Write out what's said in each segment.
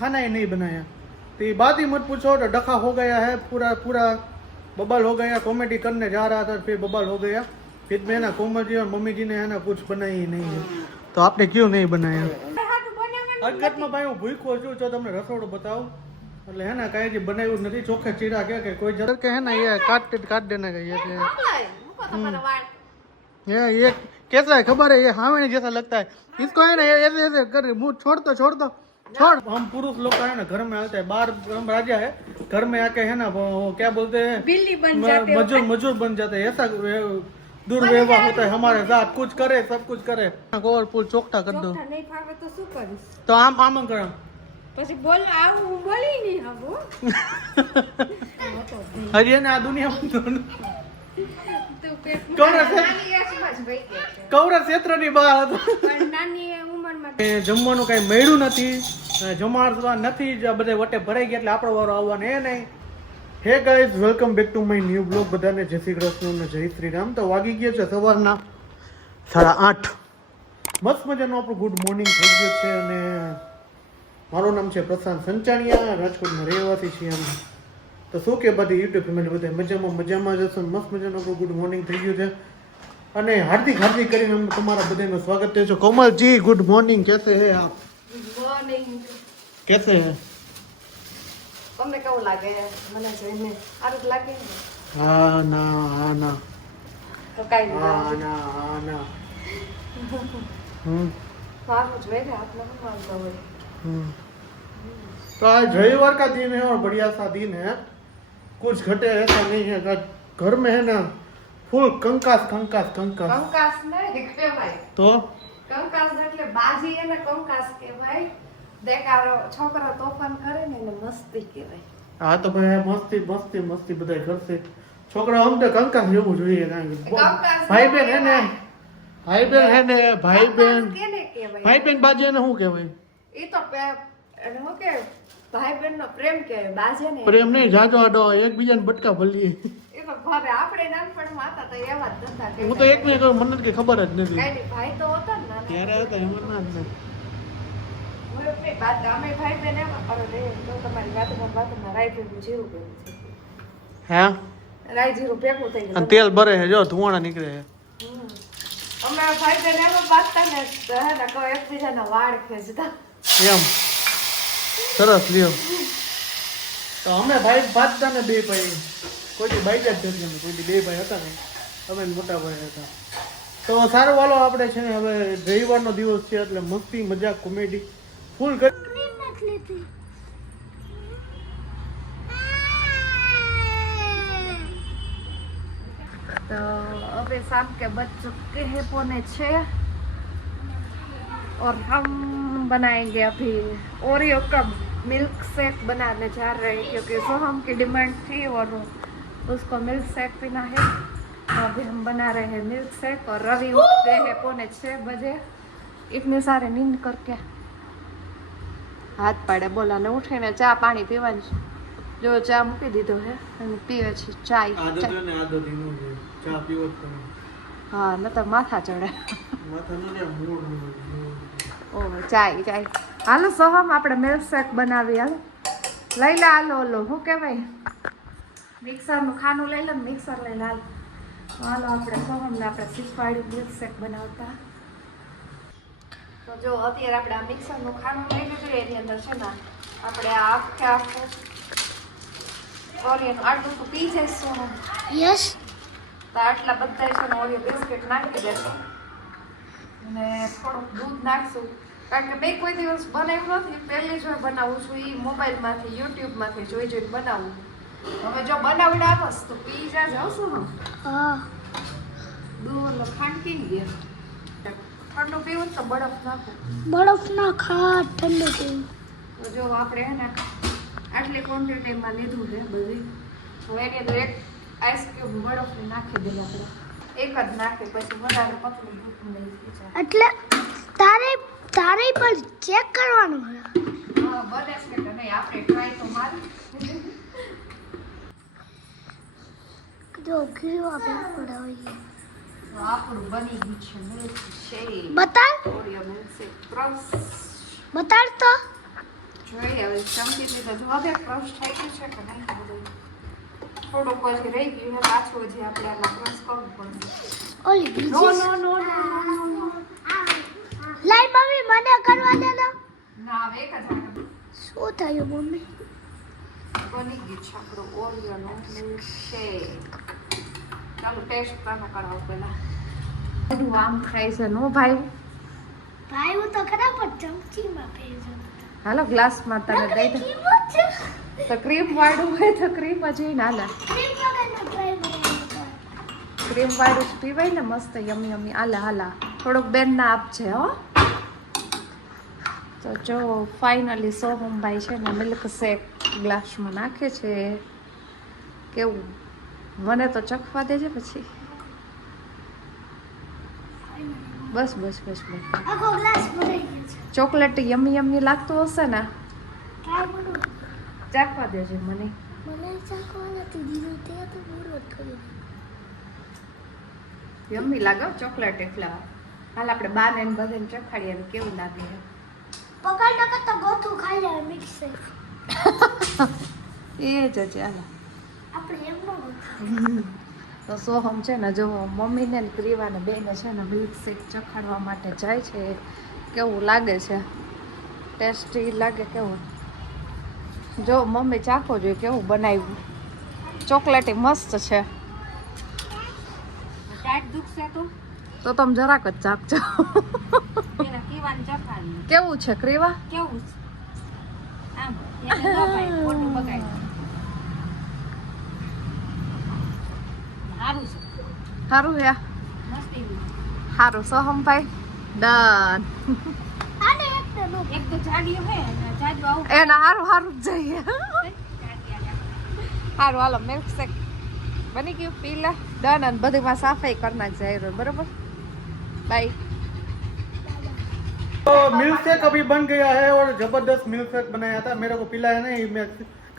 खाना ही नहीं बनाया। तो ये बात ही मत पूछो, तो डखा हो गया है, पूरा पूरा बबल हो गया। कॉमेडी करने जा रहा था, फिर बबल हो गया। फिर में ना कोमल जी और मम्मी जी ने है ना कुछ बनाई ही नहीं है। तो आपने क्यों नहीं बनाया? હકીકતમાં ભાઈ હું ભૂખ્યો છું, તો તમને રસોડું બતાવું એટલે હે ને કઈ જે બનાવ્યું નથી, ચોખ્ખે ચીરા કે કોઈ જર કે है ना ये काट देना का ये कैसा है खबर है? ये हावड़ी जैसा लगता है इसको, है ना ऐसे ऐसे कर मुंह छोड़ हम पुरुष लोग का है ना घर में आते हैं, बाहर हम राजा है, घर में आके है ना वो क्या बोलते हैं, बिल्ली बन जाते हैं, मजूर बन जाते हैं। ऐसा दुर्व्यवहार होता है हमारे साथ। कुछ करे सब कुछ करे और पूल चोकटा कर दो तो आम कर પછી બોલ આવું હું બોલી નહીં હબો હજી એને આ દુનિયામાં તો તો કે કૌરવ ક્ષેત્રની બહાર હતો, પણ નાની ઉંમરમાં જમવાનું કઈ મળ્યું નથી, જમાડવા નથી, બધે વટે ભરાઈ ગયા એટલે આપણો વારો આવવાનો એ નહીં. Hey guys, welcome back to my new blog. બધાને જય શ્રી કૃષ્ણ અને જય શ્રી રામ. તો વાગી ગયા છે સવારના 8:30. મસ્ત મજાનું આપણું ગુડ મોર્નિંગ થઈ ગયું છે અને મારું નામ છે પ્રશાંત સંચાણિયા, રાજકોટમાં રહેવાસી છીએ અમે. તો શું કે બધી યુટ્યુબ ફેમિલી બધા મજામાં જશો. મસ્ત મજાનું આપણું ગુડ મોર્નિંગ થઈ ગયું છે અને હાર્દિક કરીને અમે તમારા બધાનું સ્વાગત કરીએ છીએ. કોમલજી ગુડ મોર્નિંગ, कैसे हैं आप? Good morning. कैसे हैं? તમને કેવું લાગે? મને જોઈને સારું લાગે ને? હા ના તો કાઈ હા ના સારું જ હોય ને, આપણે શું માનતા હોય. तो आज रविवार का दिन है और बढ़िया सा दिन है, कुछ घटे ऐसा नहीं है। घर में है ना फुल कंकास કંકાસ નહીં કહેવાય तो કંકાસ એટલે બાજી એને કંકાસ કહેવાય. દેખાડો છોકરા તોફાન કરે ને એને મસ્તી કહેવાય. हाँ तो भाई मस्ती બધા કરશે. છોકરા આમ તો કંકાસ જેવું જોઈએ. ભાઈ બેન હે ને ભાઈ બેન બાજે ને શું કહેવાય? એ તો શું કે ભાઈ બહેન નો પ્રેમ કહેવાય. બાજે ને પ્રેમ નહીં, જાજો આડો એકબીજાને બટકા ભલીએ. એ તો ભાવે આપણે નાનપણમાં હતા તો એવા જ હતા. હું તો એક ને મને કઈ ખબર જ નથી. કઈ નહીં, ભાઈ તો હતા ને નાના ત્યારે હતા એમાં ના જ નથી. અમે ભાઈ બહેન એવા કરો રે તો તમારી વાતમાં રાઈ ભેગું જીરું ભેગું છે. હે રાઈ જીરું ભેગું થઈ ગયું. તેલ ભરે છે, જો ધુવાણા નીકળે છે. અમે ભાઈ બહેન એમાં બાંધતા ને હે ને કોઈ એકબીજાના વાળ ખેંચતા એમ સરસ લ્યો. તો અમે ભાઈ બાંધતા ને બે ભાઈ, કોઈ બાઈક જ જતી અમે, કોઈ બે ભાઈ હતા ને અમે મોટા ભાઈ હતા. તો સારું વાલો, આપણે છે ને હવે રવિવારનો દિવસ છે એટલે મસ્તી મજાક કોમેડી ફૂલ કરી. तो अभी शाम के बज चुके हैं 6:45 और हम बनाएंगे अभी ओरियो का मिल्क शेक बनाने जा रहे हैं क्योंकि सोहम की डिमांड थी और उसको मिल्क शेक पीना है. तो अभी हम बना रहे हैं मिल्क शेक और रवि उठते हैं 6:45 बजे. इतने सारे नींद करके हाथ पाड़े बोला ने उठे ने चा पानी पीवानी છે. જો ચા મૂકી દીધો હે અને પીવે છે ચાય. ચા પીવો જ તમે. હા નતર માથા ચડે. ઓ ચાય હાલો સોહમ આપણે મિલ્ક શેક બનાવી. હાલો લઈ લે. હાલો ઓલો શું કહેવાય મિક્સરનું ખાનું લઈ લે, મિક્સર લઈ લે. હાલો આપણે સોહમને આપણે શીખવાડ્યું મિલ્ક શેક બનાવતા. તો જો અત્યારે આપણે આ મિક્સરનું ખાનું લઈ લીધું, એની અંદર છે ને આપણે આ આખું ઓરિયન આટલું તો પી જઈશું. યસ. તો આટલા બધા છે ને ઓરિયો બિસ્કિટ નાખી દેશું અને થોડુંક દૂધ નાખશું. કારણ કે મેં કોઈ દિવસ બનાવ્યું નથી, પહેલી જ વાર બનાવું છું. એ મોબાઈલમાંથી યુટ્યુબમાંથી જોઈને બનાવું. હવે જો બનાવડાવસ તો પી જાવશું ને. હા. દૂધ ખાંડ પી ગયા. ઠંડુ પીવું તો બરફ નાખું. બરફ ના ખા, ઠંડુ પીવું. તો જો આપણે હે ને આટલી ક્વોન્ટિટીમાં લીધું છે બધી. હવે એની અંદર એક આઈસ ક્યુબ બરફની નાખી દઈએ આપણે. એક જ નાખી પછી વધારે પતલું દૂધ નહીં થઈ જાય. એટલે તારે પણ ચેક કરવાનું છે. હા બને છે કે નહીં આપણે ટ્રાય તો મારી. જો ઘી આપણે પડાવીએ. આપણું બની ગયું છે મિલ્ક શેક. બતાડ ઓરિયો મિલ્ક શેક. બતાડ તો. જોઈએ હવે ચમચીથી તો જો હવે ક્રશ થઈ ગયું છે કે નહીં બધું થોડુંક હજી રહી ગયું છે પાછું હજી આપણે આમાં ક્રશ કરવું પડશે ઓલી બીજી નો નો નો નો લાઈ મમ્મી મને કરવા દે ને ના હવે એક જ આઈટમ શું થયું મમ્મી બની ગયું છે આપણું ઓરિયોનો મિલ્કશેક ચાલો ટેસ્ટ તમે કરાવો પહેલા બધું આમ ખાય છે નો ભાઈ ભાઈ હું તો ખરા પણ ચમચીમાં ભેજો હાલો ગ્લાસમાં તને દઈ દે કિંમત છે તો ક્રીમ વાળું હોય તો ક્રીમ જ હોય ને હાલે ક્રીમ વગરનો ટ્રાય બનાવ્યો ક્રીમ વાળું જ પીવાય ને મસ્ત યમી યમી હાલા હાલા થોડોક બેનના આપજે હો તો જો ફાઇનલી સોહમભાઈ છે ને મિલ્ક શેક ગ્લાસમાં નાખે છે કેવું મને તો ચખવા દેજે પછી બસ બસ બસ બસ આખો ગ્લાસ ભરાઈ ગયો છે ચોકલેટ યમી યમી લાગતું હશે ને ટ્રાય કરું ચાખવા દેજે મને મને ચાખવા નથી દીધું તે તો પૂરો જ કર્યું યમી લાગે ચોકલેટ એટલે હાલ આપણે બાર ને બધાને ચખાડીએ ને કેવું લાગે પકડ નકર તો ગોથું ખાઈ જાય મિક્સ છે એ જ છે હાલ આપણે એમનો તો સોહમ છે ને જો મમ્મીને ને ક્રીવાને બેને છે ને મિલ્ક શેક ચખાડવા માટે જાય છે કેવું લાગે છે ટેસ્ટી લાગે કેવું જો મમ્મી ચાખો જોઈએ કેવું બનાવ્યું ચોકલેટી મસ્ત છે તો તમે જરાક જ ચાખજો કેવું છે ક્રીવા સારું હે સારું સોહમભાઈ ડન આને એક તો એના હારું હારું જ જઈએ હારું હાલો મિલ્ક શેક બની ગયું પી લે ડન અને બધીમાં સફાઈ કરી નાખજે આયરો બરોબર બાય तो मिल्क शेक अभी बन गया है और जबरदस्त मिल्क शेक बनाया था मेरे को पिलाया नहीं मैं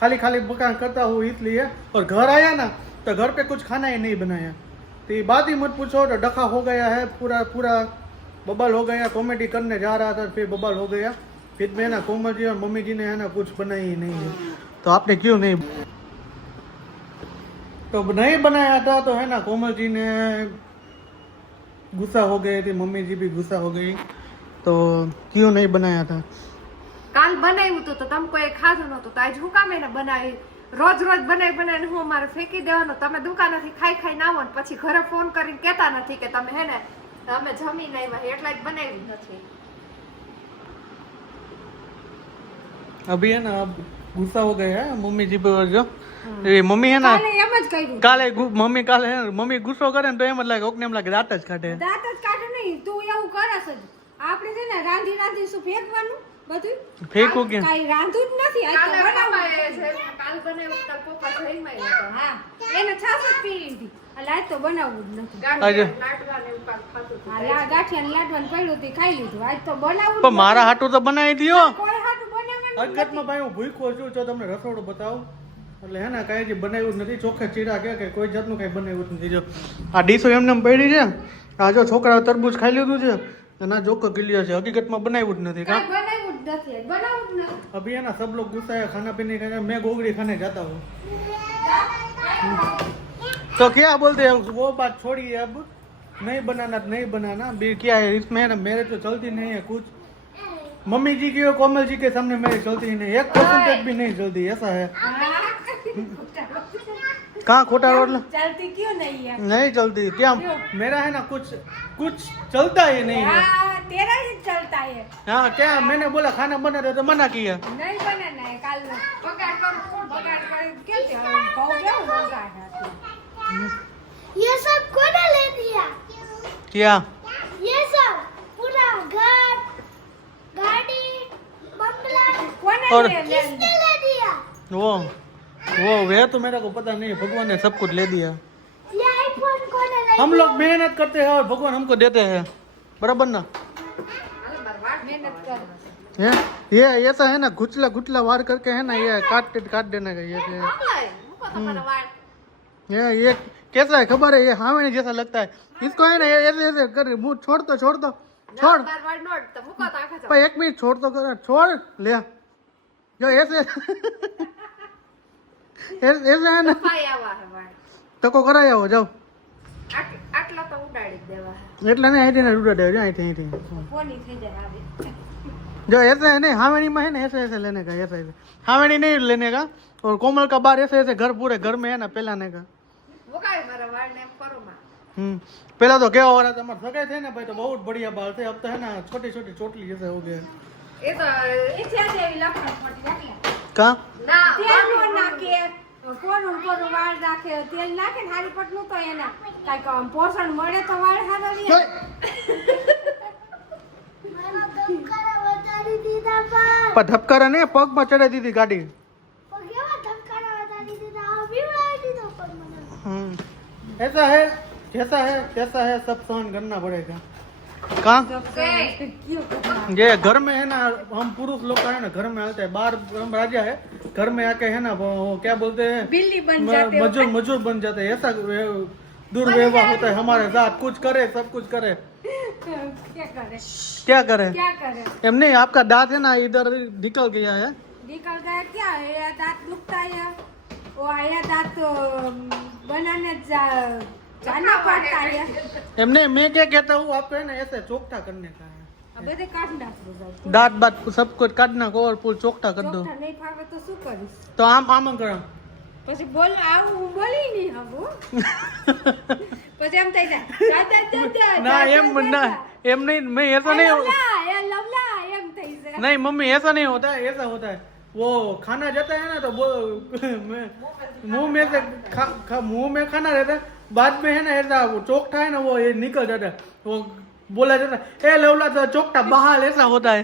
खाली खाली बकान करता हूँ इसलिए और घर आया ना तो घर पे कुछ खाना ही नहीं बनाया तो ये बात ही मत पूछो तो डखा हो गया है पूरा पूरा बबल हो गया कॉमेडी करने जा रहा था फिर बबल हो गया फिर मैं ना कोमल जी और मम्मी जी ने है ना कुछ बनाई ही नहीं है तो आपने क्यों नहीं तो नहीं बनाया था तो है ना कोमल जी ने गुस्सा हो गए थे मम्मी जी भी गुस्सा हो गई तो क्यों नहीं बनाया था કાલ બનાવ્યું હતું તો તમે કોઈ ખાધું નહોતું તો આજ હું કામ એને બનાવી રોજ રોજ બનાવી બનાવીને હું મારે ફેંકી દેવાનું તમે દુકાનેથી ખાઈ ખાઈ ના આવો ને પછી ઘરે ફોન કરીને કહેતા નથી કે તમે હે ને અમે જમીને આવ્યા એટલા જ બનાવ્યું નથી अभी है ना अब गुस्सा हो गया है मम्मी जी पर जो ये मम्मी है ना કાલે એમ જ કર્યું मम्मी काले है मम्मी गुस्सो करे ને તો એમ જ લાગે ઓકને એમ લાગે દાંત જ કાઢે દાંત જ કાઢે નહીં તું એવું કરસ જ આપણે છે ને રાંધી રાંધી શું ફેંકવાનું બધું ફેંકો કે કાઈ રાંધું જ નથી આ તો કાલે બનાવવું પપ્પાએ છે. છે, કાલ બનાવ્યું તાર પપ્પા જઈમાં આવ્યા હતા. હા એને છાશ જ પી લીધી એટલે આજ તો બનાવવું જ નથી ગાંઠિયા, લાડવા ને એવું કાંઈક ખાધું હતું. હા ગાંઠિયા લાડવાનું પડ્યું હતું ખાઈ લીધું આજ તો બનાવવું પણ મારા હાટું તો બનાવી દ્યો કોઈ હાટું બનાવવાનું હકીકતમાં ભાઈ હું ભૂખ્યો છું તો તમને રસોડું બતાવું એટલે હે ને કાંઈ જે બનાવ્યું જ નથી ચોખ્ખે ચીરા કે કોઈ જાતનું કાંઈ બનાવ્યું જ નથી જો આ ડીશો એમને એમ પડી છે આ જો છોકરાઓ તરબૂચ ખાઈ લીધું છે અને આ જોકો કિલ્યો છે હકીકતમાં બનાવ્યું જ નથી કાંઈ કા બનાવવું જ નથી આજ બનાવવું જ નથી अभी है ना सब लोग गुस्सा है खाना पीने का मैं गोगड़ी खाने जाता हूँ तो क्या बोलते हैं वो बात छोड़िए अब नहीं बनाना भी क्या है इसमें है ना मेरे तो चलती नहीं है कुछ मम्मी जी की और कोमल जी के सामने मेरी चलती ही नहीं 1% भी नहीं चलती ऐसा है कहाँ खोटा रोड ચાલતી क्यों नहीं है नहीं चलती क्या मेरा है ना कुछ चलता ही नहीं है हाँ तेरा ही चलता है हाँ क्या मैंने बोला खाना बना रहे तो मना किया नहीं बनाना है काल બગાડ કરું, બગાડ કરે કેમ છે ભાવ કેવો બગાડ હતો ये सब कोने ले दिया क्या ये सब पूरा घर गाड़ी बंगला કોને और- લે किसने ले दिया वो वे तो मेरे को पता नहीं भगवान ने सब कुछ ले दिया ये आईफोन कोने ले हम लोग मेहनत करते हैं और भगवान हमको देते हैं बराबर ना મહેનત કર है ये ऐसा है ना घुटला वार करके है ना ये काट देने का ये મોકલાય, મૂકો તમારા વાળ. ये कैसा है खबर है ये हावड़ी जैसा लगता है इसको है ना ये ऐसे कर मुंह छोड़ दो छोड़ ના, બાર વાળ નોટ તો મૂકો તો આખા જાઓ. भाई 1 मिनट छोड़ दो कर छोड़ ले જો ऐसे ऐसे है ना સફાઈ આવા હે વાળ તકો કરાય આવો જાઓ આટલા તો ઉડાડી જ દેવા હે એટલે ને અહીંથી ને રૂડા દે અહીંથી કોની થઈ જાય આવી जो ऐसे है ना हावेड़ी में है ना ऐसे लेने का ऐसे हावेड़ी नहीं लेने का और कोमल का बार ऐसे घर पूरे घर में है ना पहलाने का વગાડી મારા વાળ ને એમ કરો માં पहला तो क्या हो रहा था हमारे सगाई थे ना भाई तो बहुत बढ़िया बाल थे अब तो है ना छोटी छोटी चोटली जैसे हो गए એ તો એ છે જેવી લખણ પડી એટલે कहाँ ના તેલ નો નાખે કોરું કોરું વાળ નાખે તેલ નાખે ને હારી પટલું તો એના કાંઈક પોષણ મળે તો વાળ સારા રહે पर धपकारा ने पग में चढ़ा दी थी गाड़ी ऐसा है कैसा है सब सहन करना पड़ेगा कहाँ ये घर में है ना हम पुरुष लोग का है ना घर में आते हैं बाहर हम राजा है घर में आके है ना वो क्या बोलते हैं बिल्ली बन जाते हो। मजूर बन जाते हैं ऐसा दुर्व्यवहार होता है हमारे साथ कुछ करे सब कुछ करे क्या क्या करे करे क्या करे एम नहीं आपका दांत है ना इधर निकल गया है निकल गया क्या है ये दांत दुखता है वो आया दांत बनाने जाना पड़ता है एम नहीं मैं क्या कहता हूँ आपको है ना ऐसे चोखटा करने का है अब ये काट नाखो दांत बात सब कुछ काटना को और पूरा चोखटा कर दो ચોખ્ઠા નહીં ફાવે તો શું કરીશ तो आम करो પછી બોલ આવું હું બોલી નહીં હગું પછી એમ થઈ જાય દાદા દાદા ना एम नहीं मैं ऐसा नहीं લવલા એમ થઈ જાય नहीं मम्मी ऐसा नहीं होता है ऐसा होता है वो खाना जाता है ना तो वो मुंह में से मुंह में खाना रहता है बाद में है ना ऐसा वो चोखटा है ना वो ये निकल जाता है वो बोला जाता है ए लवला तो चोखटा बहाल ऐसा होता है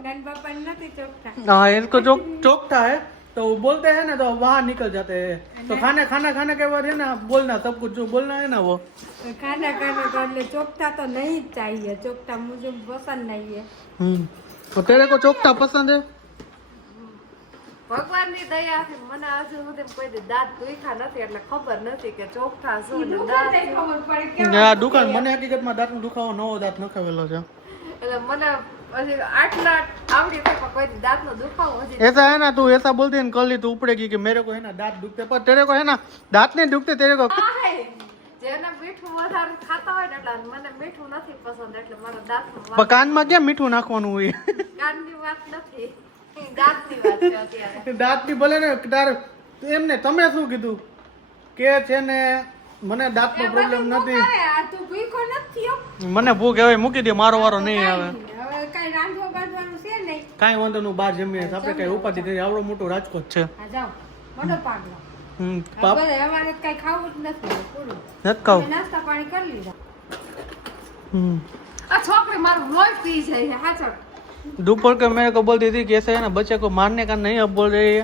નન બાપા નથી ચોખ્ઠા हाँ इसको चोखटा है तो वो बोलते हैं ना तो वहाँ निकल जाते हैं तो खाना के बाद है ना बोलना सब कुछ जो बोलना है ना वो ખાના ખાને તો એટલે ચોખ્ઠા તો નહીં જ चाहिए ચોખ્ઠા મુझे પસंद नहीं है तो तेरे को चोखटा पसंद है ભગવાનની દયાથી મને હજુ સુધી કોઈ દી દાંત દુખ્યા નથી એટલે ખબર નથી કે ચોખ્ઠા શું ને દુકાન દાંત થઈ શું. ખબર પડે આ દુકાન મને હકીકતમાં દાંતનો દુખાવો નવો દાંત નખાવેલો છે એટલે મને હજી આટલા આવડી તો કોઈ દી દાંતનો દુખાવો હજી ऐसा है ना तू ऐसा बोलती है ना कल ही तू उपड़ेगी कि मेरे को है ना दांत दुखते पर तेरे को है ना दांत नहीं दुखते तेरे को आहे. જેને મીઠું વધારે ખાતા હોય ને એટલે મને મીઠું નથી પસંદ એટલે મારા દાંતનો કાનમાં ક્યાં મીઠું નાખવાનું હોય કાનની વાત નથી દાંતની વાત છે અત્યારે દાંતની ભલે ને તાર એમને તમે શું કીધું કે છે ને મને દાંતનો પ્રોબ્લેમ નથી આ તું ભૂખો નથી થયો મને ભૂખ હવે મૂકી દે મારો વારો નહીં આવે હવે કઈ રાંધવા બાંધવાનું છે નહીં કાંઈ વાંધો નું બહાર જમીએ આપણે કઈ ઉપાધિ કરી આવડો મોટો રાજકોટ છે હા જાઓ મોટો પાગલો પાપ હવે અમારે કઈ ખાવું જ નથી પૂરું નથી ખાવ અમે નાસ્તા પાણી કરી લીધા આ છોકરી મારું લોહી પી જાય છે હાચડ दोपहर को मेरे को बोलती थी कि ऐसे है ना बच्चे को मारने का नहीं अब बोल रही है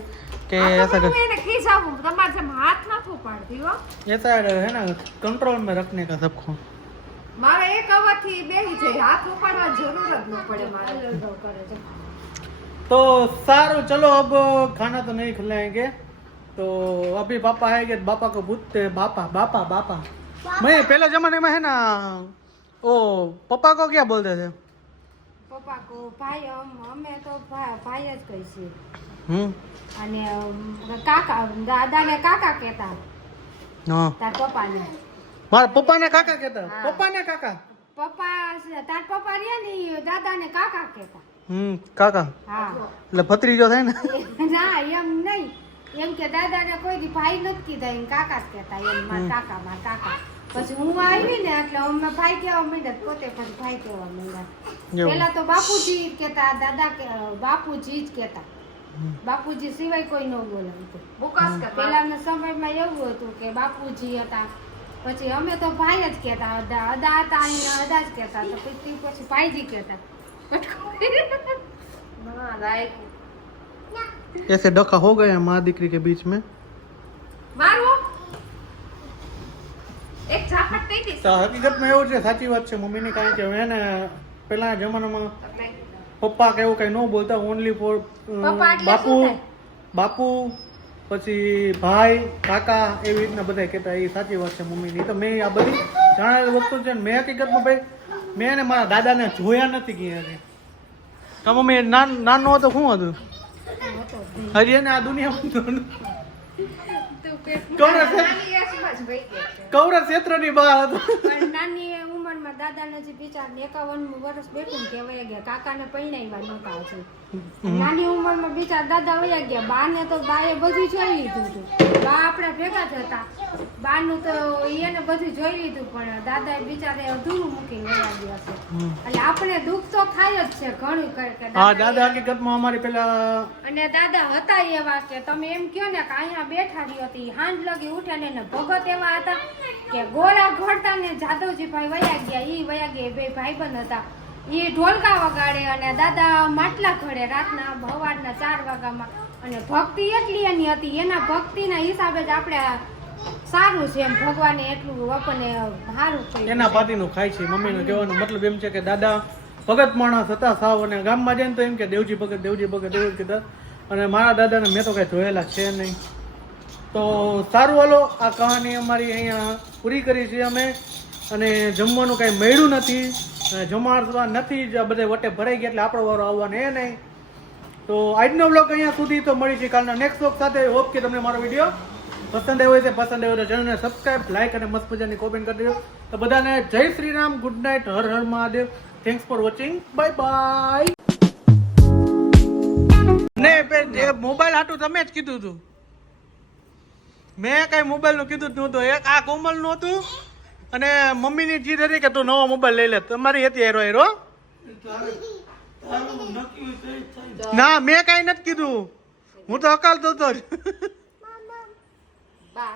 कि ऐसा कर એને ખીજાવું તમારે જેમ હાથ નથી ઉપાડતી હો ऐसा है ना कंट्रोल में रखने का सबको મારે એક અવાજથી બેહી જાય હાથ ઉપાડવાની જરૂર જ ન પડે મારે કરે છે तो सारो चलो अब खाना तो नहीं खिलाएंगे तो अभी पापा आएंगे तो पापा को पूछते पापा मैं पहले जमाने में है ना ओ पापा को क्या बोलते थे પપ્પા કો ભાઈ અમે તો ભાઈ જ કહીએ અને કાકા દાદાને કાકા કહેતા हाँ તાર પપ્પાને मारा पप्पा ने काका कहता पप्पा ने काका પપ્પા તાર પપ્પા રહ્યા ને દાદાને કાકા કહેતા काका હા એટલે ભત્રીજો થાય ને ના એમ નહીં એમ કે દાદાને કોઈ દી ભાઈ નથી કીધા એમ કાકા જ કહેતા એમ મારા કાકા પછી હું આવી ને એટલે અમે ભાઈ કહેવા માંડ્યા પોતે પછી ભાઈ કહેવા માંડ્યા પેલા તો બાપુજી કહેતા દાદા કે બાપુજી જ કહેતા બાપુજી સિવાય કોઈ ન બોલાવતું બુકાસ કે પેલાના સમયમાં એવું હતું કે બાપુજી હતા પછી અમે તો ભાઈ જ કહેતા અદા હતા અને અદા જ કહેતા તો પછી ભાઈજી કહેતા ના લાઈક ऐसे डका हो गया माँ दीकरी के बीच में મારો એક ઝાપટ થઈ ગઈ તો હકીકતમાં એવું છે સાચી વાત છે મમ્મીની કારણ કે હે ને પહેલાના જમાનામાં પપ્પા કે એવું કઈ ન બોલતા ઓનલી ફોર પપ્પા એટલે બાપુ શું થાય? બાપુ પછી ભાઈ કાકા એવી રીતના બધા કહેતા એ સાચી વાત છે મમ્મીની તો મેં આ બધી જાણેલી વસ્તુ છે ને મેં હકીકતમાં ભાઈ મેં ને મારા દાદાને જોયા નથી ક્યાંથી તો મમ્મી નાનો હતો શું હતું હતો જ નહીં. હજી એને આ દુનિયામાં તું પેટ કોણ હશે? નાની એજમાં જ વહી ગઈ છે. કૌરવ ક્ષેત્રની બહાર હતો. પણ નાની ઉંમરમાં દાદાને જે બિચાર 51 વર્ષ બેઠું ને કે વયા ગયા, કાકાને પરણાવ્યા નહોતા હજી. નાની ઉંમરમાં બિચાર દાદા વયા ગયા. બાને તો બાએ બધું જોઈ લીધું હતું. બા આપણે ભેગા જ હતા. બાનું તો એને બધું જોઈ લીધું, પણ દાદાએ બિચારે અધૂરું મૂકીને વયા ગયા છે. એટલે આપણે દુઃખ તો થાય જ છે ઘણું કે હા દાદા દાદા હકીકતમાં અમારી પેલા અને દાદા હતા એવા કે તમે એમ કહો ને કે અહીંયા બેઠા રહી હતી, હાંજ લગી ઉઠે ને એને ભગત એવા હતા કે ગોળા ઘોડતા ને જાદવજીભાઈ વયા ગયા, ઈ વયા ગયા, બે ભાઈબંધ હતા. ઈ ઢોલકા વગાડે અને દાદા માટલા ઘડે રાતના સવારના 4 વાગ્યામાં. અને ભક્તિ એટલી એની હતી, એના ભક્તિના હિસાબે જ આપણે સારું છે એમ, ભગવાને એટલું આપણને સારું કર્યું એના છે. પાટીનું ખાય છે. મમ્મીનો કહેવાનો મતલબ એમ છે કે દાદા ભગત માણસ હતા સાવ, અને ગામમાં જઈને તો એમ કે દેવજી ભગત દેવજી ભગત એવું જ કીધા. અને મારા દાદાને મેં તો કઈ જોયેલા છે નહીં. તો સારું હાલો, આ કહાની અમારી અહીંયા પૂરી કરી છે અમે. અને જમવાનું કાંઈ મળ્યું નથી, અને જમાડવા નથી જ, આ બધે વટે ભરાઈ ગયા એટલે આપણો વારો આવવાનો એ નહીં. તો આજનો બ્લોગ અહીંયા સુધી. તો મળી છે કાલના નેક્સ્ટ બ્લોગ સાથે. હોપ કે તમને મારો વિડીયો પસંદ આવ્યો છે. પસંદ આવ્યો તો ચેનલને સબસ્ક્રાઇબ, લાઈક અને મસ્ત મજાની કોમેન્ટ કરી દેજો. તો બધાને જય Shri Ram, good night, Har Har Mahadev. Thanks for watching, bye bye. ને મોબાઈલ હાટું તમે જ કીધું હતું, મેં કઈ મોબાઈલ નું કીધું જ નહોતું. એક આ કોમલ નું હતું, અને મમ્મીની જીદ હતી કે તું નવો મોબાઈલ લઈ લે. તમારી હતી હેરો હેરો. ના મેં કઈ નથી કીધું, હું તો અકાલતો હતો જ. બા